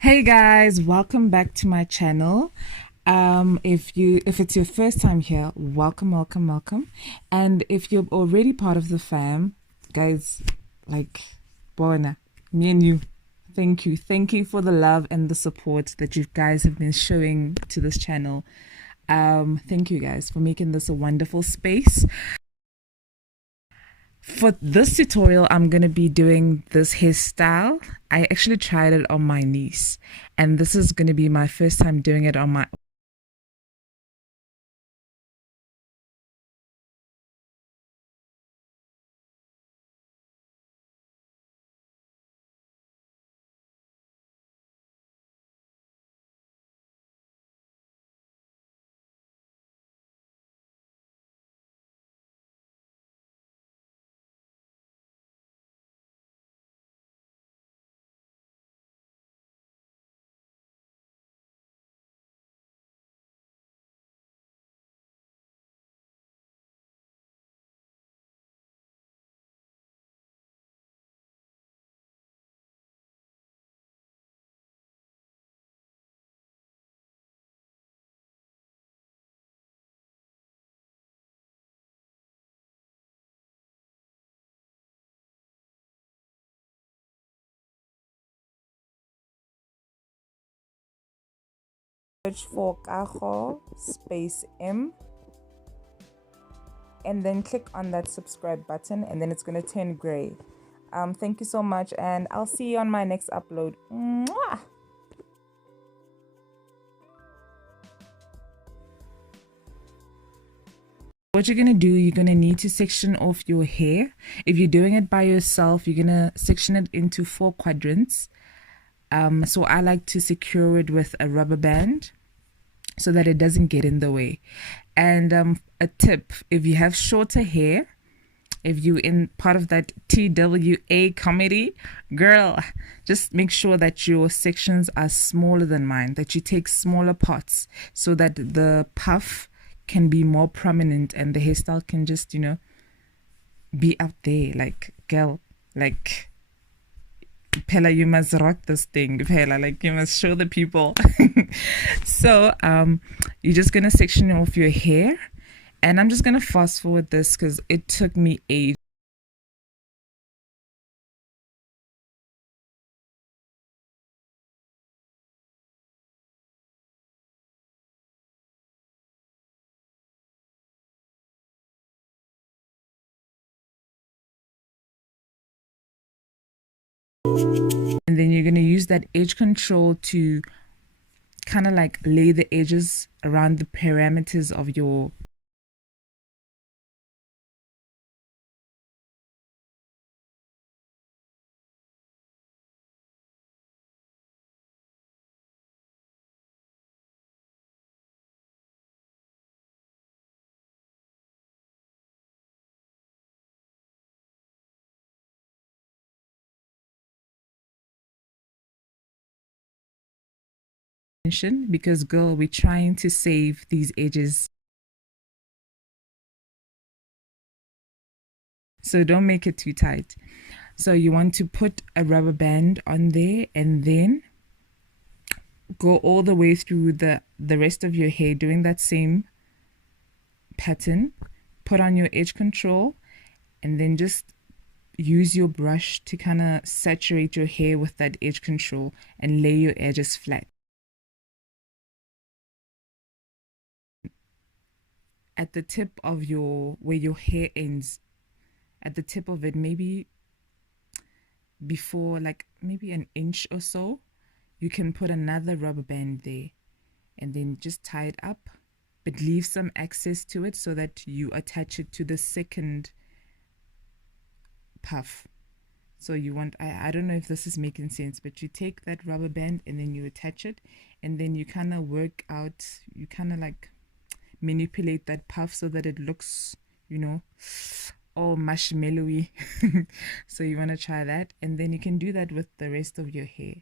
Hey guys, welcome back to my channel. If it's your first time here, welcome. And if you're already part of the fam, guys, like Bona, me and you, thank you for the love and the support that you guys have been showing to this channel. Thank you guys for making this a wonderful space. For this tutorial, I'm going to be doing this hairstyle. I actually tried it on my niece, and this is going to be my first time doing it on my search for Kaho space M, and then click on that subscribe button, and then it's going to turn gray. Thank you so much, and I'll see you on my next upload. Mwah! What you're going to do, you're going to need to section off your hair. If you're doing it by yourself, you're going to section it into 4 quadrants. So I like to secure it with a rubber band so that it doesn't get in the way. And a tip, if you have shorter hair, if you're in part of that TWA committee, girl, just make sure that your sections are smaller than mine, that you take smaller parts so that the puff can be more prominent and the hairstyle can just, be out there. Like, girl, like, Pella, you must rock this thing, Pella. Like, you must show the people. So, you're just gonna section off your hair, and I'm just gonna fast forward this because it took me ages. And then you're gonna use that edge control to kind of like lay the edges around the parameters of your tension, because girl, we're trying to save these edges. So don't make it too tight. So you want to put a rubber band on there and then go all the way through the rest of your hair doing that same pattern. Put on your edge control and then just use your brush to kind of saturate your hair with that edge control and lay your edges flat. At the tip of where your hair ends, at the tip of it, maybe before, like maybe an inch or so, you can put another rubber band there and then just tie it up, but leave some access to it so that you attach it to the second puff. So you want, I don't know if this is making sense, but you take that rubber band and then you attach it, and then you kind of work out, you kind of like manipulate that puff so that it looks, all marshmallowy. So you want to try that, and then you can do that with the rest of your hair.